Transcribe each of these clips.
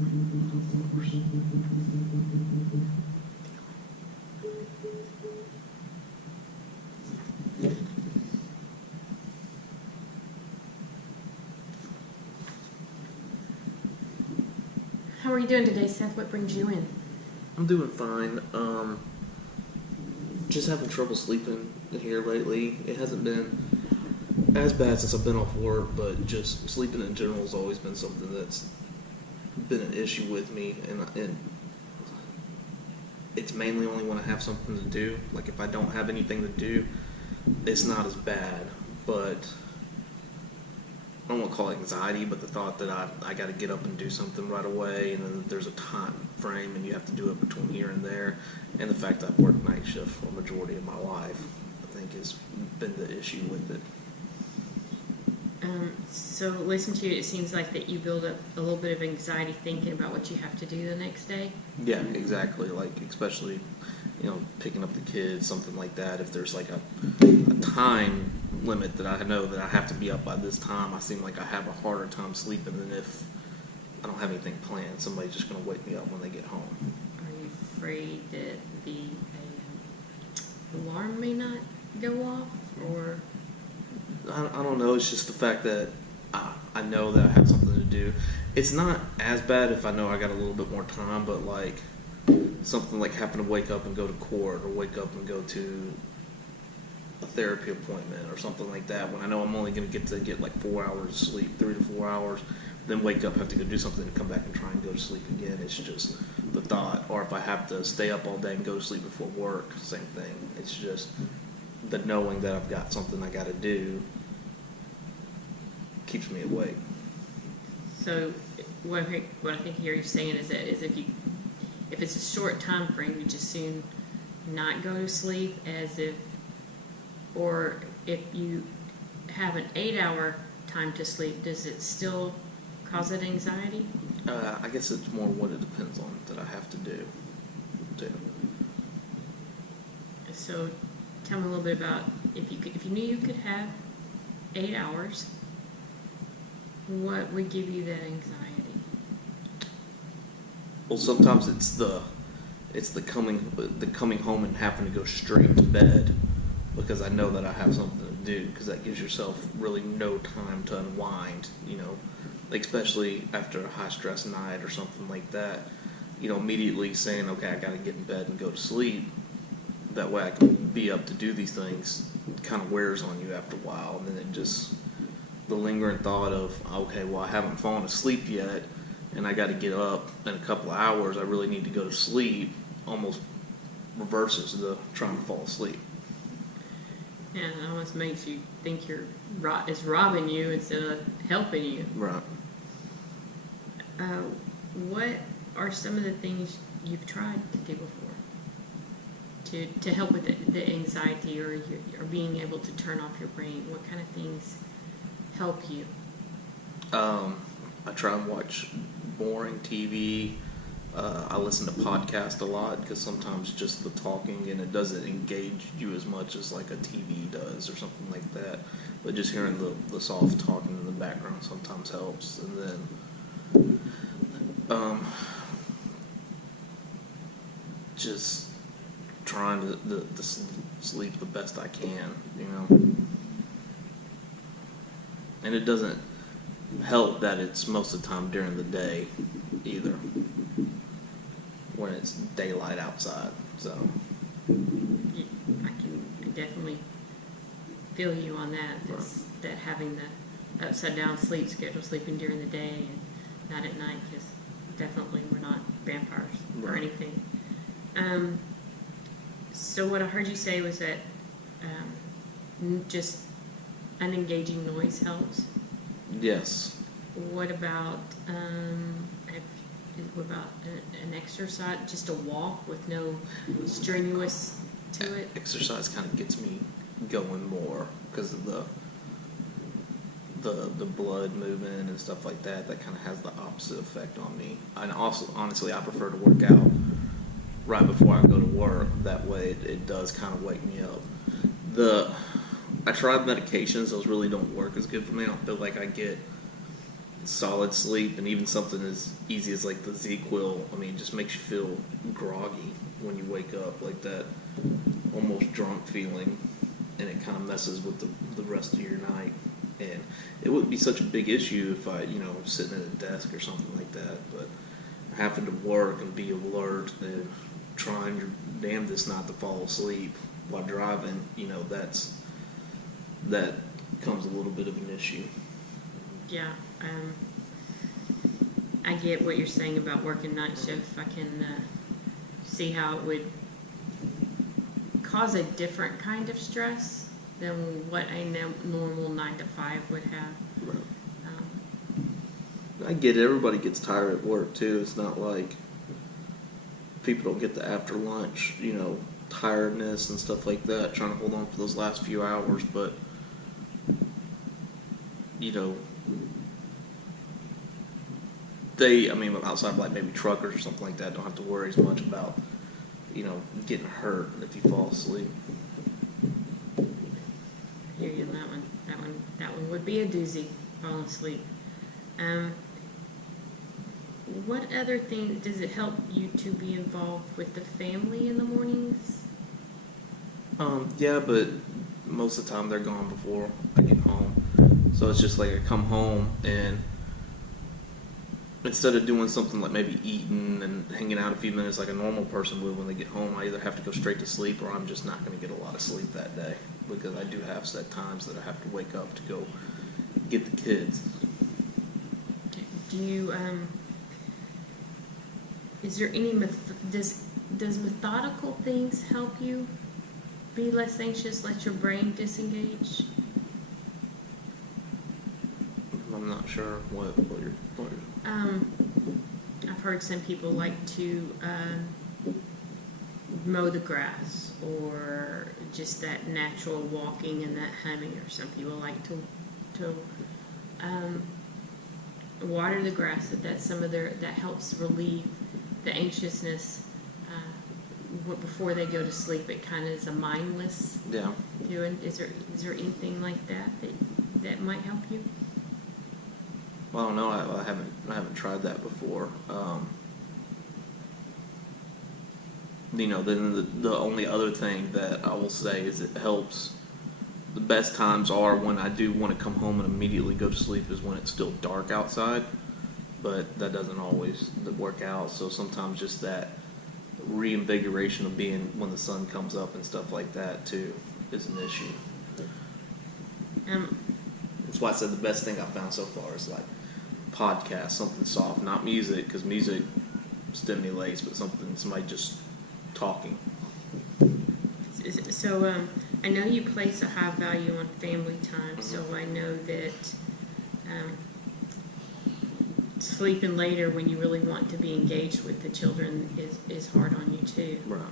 How are you doing today, Seth? What brings you in? I'm doing fine. Just having trouble sleeping here lately. It hasn't been as bad since I've been off work, but just sleeping in general has always been something that's been an issue with me, and it's mainly only when I have something to do. Like if I don't have anything to do, it's not as bad, but I don't want to call it anxiety, but the thought that I got to get up and do something right away, and then there's a time frame, and you have to do it between here and there, and the fact that I've worked night shift for a majority of my life, I think has been the issue with it. So listen to you, it seems like that you build up a little bit of anxiety thinking about what you have to do the next day. Yeah, exactly. Like especially, picking up the kids, something like that. If there's like a time limit that I know that I have to be up by this time, I seem like I have a harder time sleeping than if I don't have anything planned. Somebody's just going to wake me up when they get home. Are you afraid that the alarm may not go off, or? I don't know. It's just the fact that I know that I have something to do. It's not as bad if I know I got a little bit more time, but like something like having to wake up and go to court, or wake up and go to a therapy appointment or something like that, when I know I'm only going to get like 4 hours of sleep, 3 to 4 hours, then wake up, have to go do something, and come back and try and go to sleep again. It's just the thought. Or if I have to stay up all day and go to sleep before work, same thing. It's just the knowing that I've got something I got to do keeps me awake. So what I think you're saying is that if it's a short time frame, you just soon not go to sleep, or if you have an 8-hour time to sleep, does it still cause that anxiety? I guess it's more what it depends on that I have to do too. So tell me a little bit about if you knew you could have 8 hours, what would give you that anxiety? Well, sometimes it's the coming home and having to go straight to bed because I know that I have something to do, because that gives yourself really no time to unwind, especially after a high stress night or something like that. Immediately saying, okay, I got to get in bed and go to sleep. That way I can be up to do these things. It kind of wears on you after a while, and then it just, the lingering thought of, okay, well, I haven't fallen asleep yet, and I got to get up in a couple of hours, I really need to go to sleep, almost reverses the trying to fall asleep. Yeah, it almost makes you think it's robbing you instead of helping you. Right. What are some of the things you've tried to do before to help with the anxiety or being able to turn off your brain? What kind of things help you? I try and watch boring TV. I listen to podcasts a lot because sometimes just the talking, and it doesn't engage you as much as like a TV does or something like that. But just hearing the soft talking in the background sometimes helps. And then just trying to sleep the best I can, And it doesn't help that it's most of the time during the day either, when it's daylight outside. So I can definitely feel you on that. That having the upside down sleep schedule, sleeping during the day and not at night, because definitely we're not vampires or anything. So what I heard you say was that just unengaging noise helps. yes. What about an exercise, just a walk with no strenuous to it? Exercise kind of gets me going more because of the blood movement and stuff like that. That kind of has the opposite effect on me. And also, honestly, I prefer to work out right before I go to work. That way it does kind of wake me up. I tried medications. Those really don't work as good for me. I don't feel like I get solid sleep, and even something as easy as like the ZQuil, I mean, it just makes you feel groggy when you wake up, like that almost drunk feeling, and it kind of messes with the rest of your night. And it wouldn't be such a big issue if I, was sitting at a desk or something like that, but having to work and be alert and trying your damnedest not to fall asleep while driving, that becomes a little bit of an issue. Yeah, I get what you're saying about working night shift. I can see how it would cause a different kind of stress than what a normal 9 to 5 would have. Right. I get it. Everybody gets tired at work too. It's not like people don't get the after lunch, tiredness and stuff like that, trying to hold on for those last few hours, but outside of like maybe truckers or something like that, don't have to worry as much about, getting hurt if you fall asleep. I hear you on that one. That one would be a doozy, falling asleep. What other thing does it help you to be involved with the family in the mornings? Yeah, but most of the time they're gone before I get home. So it's just like I come home and instead of doing something like maybe eating and hanging out a few minutes like a normal person would when they get home, I either have to go straight to sleep or I'm just not going to get a lot of sleep that day because I do have set times that I have to wake up to go get the kids. Do you, is there any, does methodical things help you be less anxious, let your brain disengage? I'm not sure what you're. I've heard some people like to mow the grass or just that natural walking and that humming, or some people like to water the grass. That helps relieve the anxiousness before they go to sleep. It kind of is a mindless doing. Is there anything like that might help you? Well, no, I haven't tried that before. Then the only other thing that I will say is it helps. The best times are when I do want to come home and immediately go to sleep is when it's still dark outside, but that doesn't always work out. So sometimes just that reinvigoration of being when the sun comes up and stuff like that too is an issue. That's why I said the best thing I've found so far is like podcast, something soft, not music, because music stimulates, but somebody just talking. So I know you place a high value on family time, so I know that sleeping later when you really want to be engaged with the children is hard on you too. Right.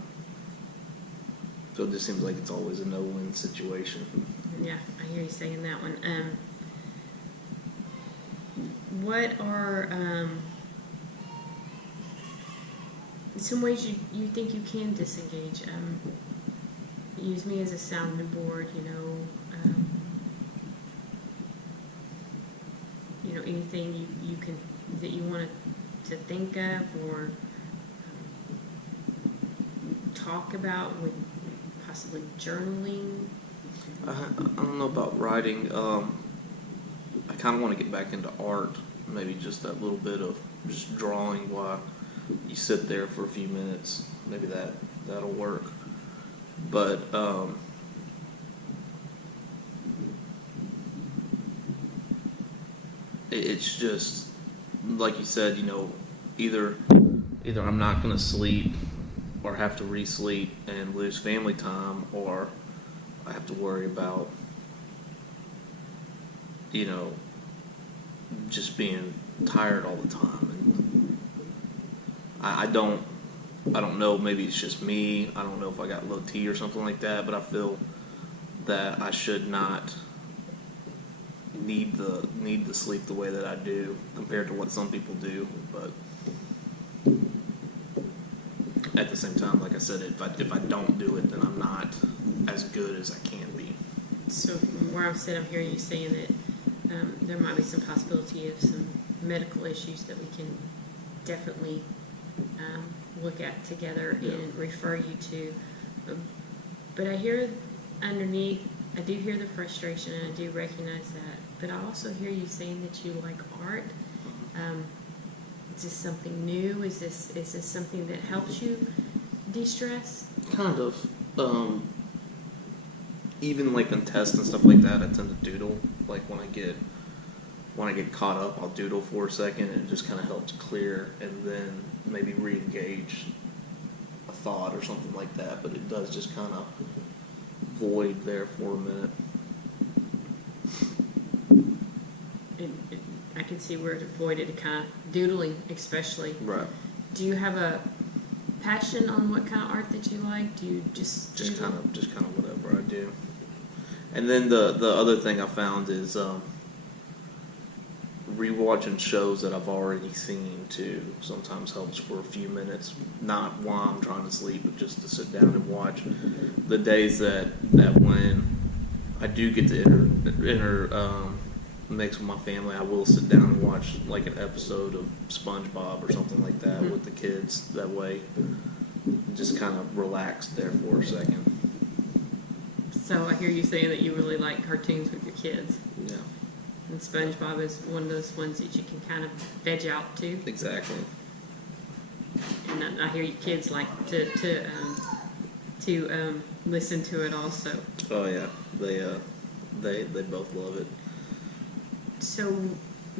So it just seems like it's always a no-win situation. Yeah, I hear you saying that one. What are some ways you think you can disengage? Use me as a sounding board, anything you can that you want to think of or talk about with possibly journaling. I don't know about writing. I kind of want to get back into art. Maybe just that little bit of just drawing while you sit there for a few minutes. Maybe that'll work. But it's just like you said. Either I'm not going to sleep or have to re-sleep and lose family time, or I have to worry about just being tired all the time. And I don't know, maybe it's just me. I don't know if I got low T or something like that, but I feel that I should not need the sleep the way that I do compared to what some people do. But at the same time, like I said, if I don't do it, then I'm not as good as I can be. So from where I'm sitting, I'm hearing you saying that there might be some possibility of some medical issues that we can definitely look at together and refer you to. But I hear underneath, I do hear the frustration, and I do recognize that. But I also hear you saying that you like art. Is this something new? Is this something that helps you de-stress? Kind of. Even like on tests and stuff like that, I tend to doodle. Like when I get caught up, I'll doodle for a second, and it just kind of helps clear, and then maybe re-engage a thought or something like that. But it does just kind of void there for a minute. I can see where it's voided, kind of doodling, especially. Right. Do you have a passion on what kind of art that you like? Do you just kind of whatever I do? And then the other thing I found is rewatching shows that I've already seen too. Sometimes helps for a few minutes, not while I'm trying to sleep, but just to sit down and watch. The days that when I do get to mix with my family, I will sit down and watch like an episode of SpongeBob or something like that with the kids. That way, just kind of relax there for a second. So I hear you saying that you really like cartoons with your kids. Yeah. And SpongeBob is one of those ones that you can kind of veg out to. Exactly. And I hear you kids like to listen to it also. Oh yeah, they both love it. So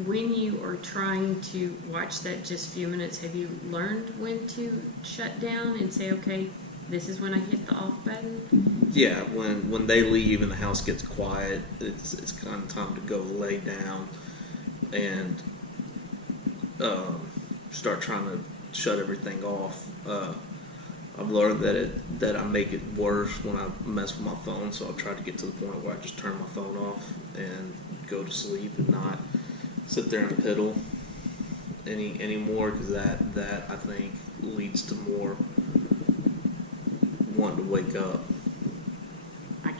when you are trying to watch that just a few minutes, have you learned when to shut down and say, okay, this is when I hit the off button? Yeah, when they leave and the house gets quiet, it's kind of time to go lay down and start trying to shut everything off. I've learned that I make it worse when I mess with my phone, so I'll try to get to the point where I just turn my phone off and go to sleep and not sit there and piddle anymore, because that I think leads to more wanting to wake up. I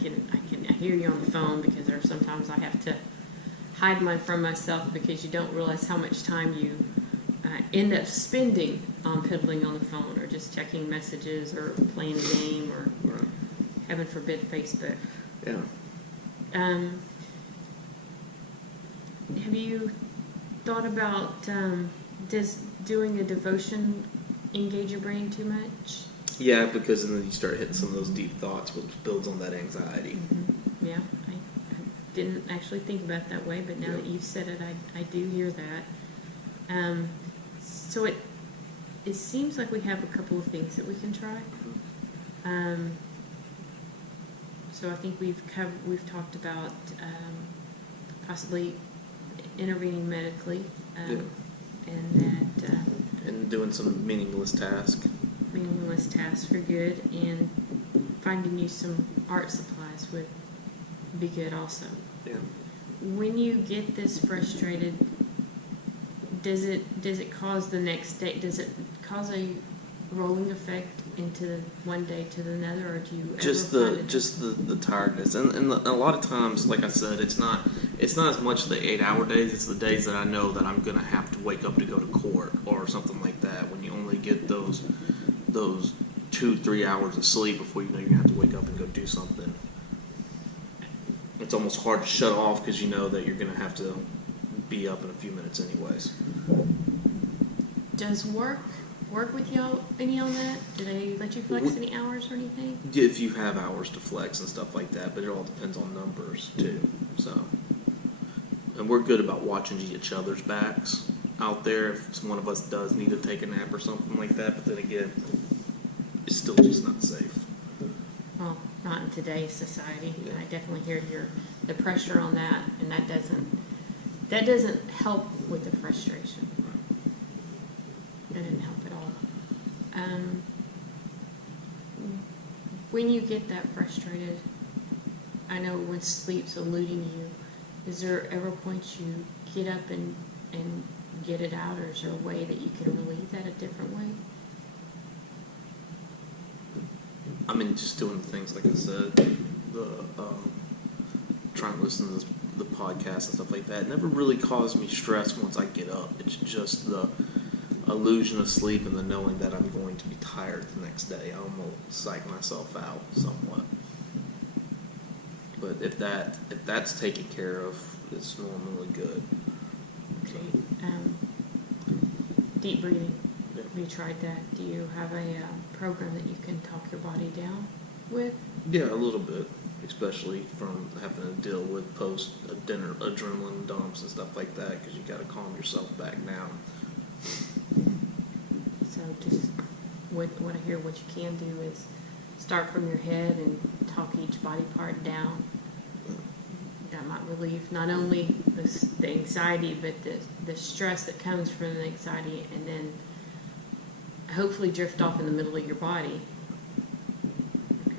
hear you on the phone, because there are sometimes I have to hide mine from myself, because you don't realize how much time you end up spending on piddling on the phone, or just checking messages, or playing a game, or heaven forbid Facebook. Yeah. Have you thought about does doing a devotion engage your brain too much? Yeah, because then you start hitting some of those deep thoughts, which builds on that anxiety. Mm-hmm. Yeah, I didn't actually think about it that way, but now that you've said it, I do hear that. So it seems like we have a couple of things that we can try. So I think we've talked about possibly intervening medically, and that and doing some meaningless tasks are good, and finding you some art supplies would be good also. Yeah. When you get this frustrated, does it cause the next day? Does it cause a rolling effect into the one day to the another, or do you just the tiredness, and a lot of times, like I said, it's not as much the 8-hour days. It's the days that I know that I'm gonna have to wake up to go to court or something like that. When you only get those 2-3 hours of sleep before you know you're gonna have to wake up and go do something, it's almost hard to shut off, because you know that you're gonna have to be up in a few minutes anyways. Does work with y'all any on that? Do they let you flex any hours or anything? If you have hours to flex and stuff like that, but it all depends on numbers too. So, and we're good about watching each other's backs out there if one of us does need to take a nap or something like that. But then again, it's still just not safe. Well, not in today's society. Yeah. I definitely hear the pressure on that, and that doesn't help with the frustration. That didn't help at all. When you get that frustrated, I know when sleep's eluding you, is there ever a point you get up and get it out, or is there a way that you can relieve that a different way? I mean, just doing things like I said, trying to listen to the podcast and stuff like that, it never really caused me stress once I get up. It's just the illusion of sleep and the knowing that I'm going to be tired the next day. I almost psych myself out somewhat. But if that's taken care of, it's normally good. Okay. Deep breathing. Yeah. Have you tried that? Do you have a program that you can talk your body down with? Yeah, a little bit, especially from having to deal with post-dinner adrenaline dumps and stuff like that, because you got to calm yourself back down. So just what I hear what you can do is start from your head and talk each body part down. That might relieve not only the anxiety, but the stress that comes from the anxiety, and then hopefully drift off in the middle of your body.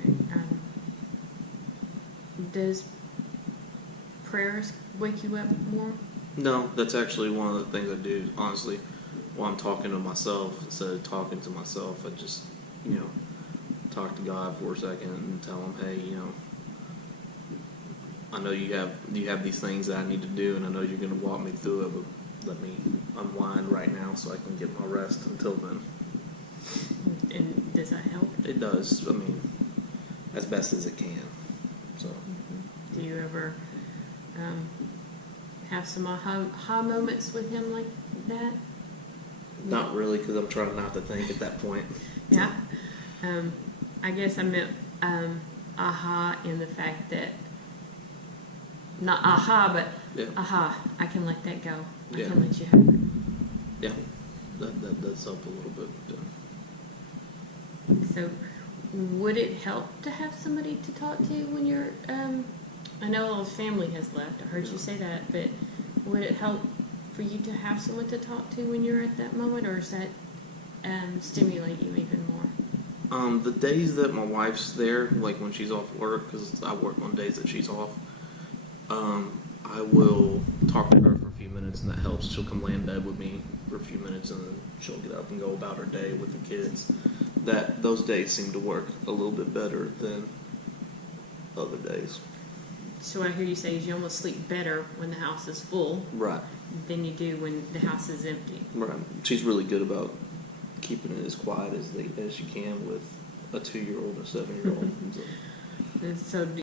Okay. Does prayers wake you up more? No, that's actually one of the things I do, honestly, while I'm talking to myself. Instead of talking to myself, I just, talk to God for a second and tell him, hey, I know you have these things that I need to do, and I know you're going to walk me through it, but let me unwind right now so I can get my rest until then. And does that help? It does. I mean, as best as it can. So. Do you ever have some aha moments with him like that? Not really, because I'm trying not to think at that point. Yeah. I guess I meant aha in the fact that, not aha, but Yeah. aha, I can let that go. I Yeah. can let you have it. Yeah, that does help a little bit. So would it help to have somebody to talk to when you're, I know all his family has left, I heard you say that, but would it help for you to have someone to talk to when you're at that moment, or does that stimulate you even more? The days that my wife's there, like when she's off work, because I work on days that she's off, I will talk to her for a few minutes, and that helps. She'll come lay in bed with me for a few minutes, and then she'll get up and go about her day with the kids. Those days seem to work a little bit better than other days. So what I hear you say is you almost sleep better when the house is full Right. than you do when the house is empty. Right. She's really good about keeping it as quiet as she can with a 2-year-old and a 7-year-old. So. And so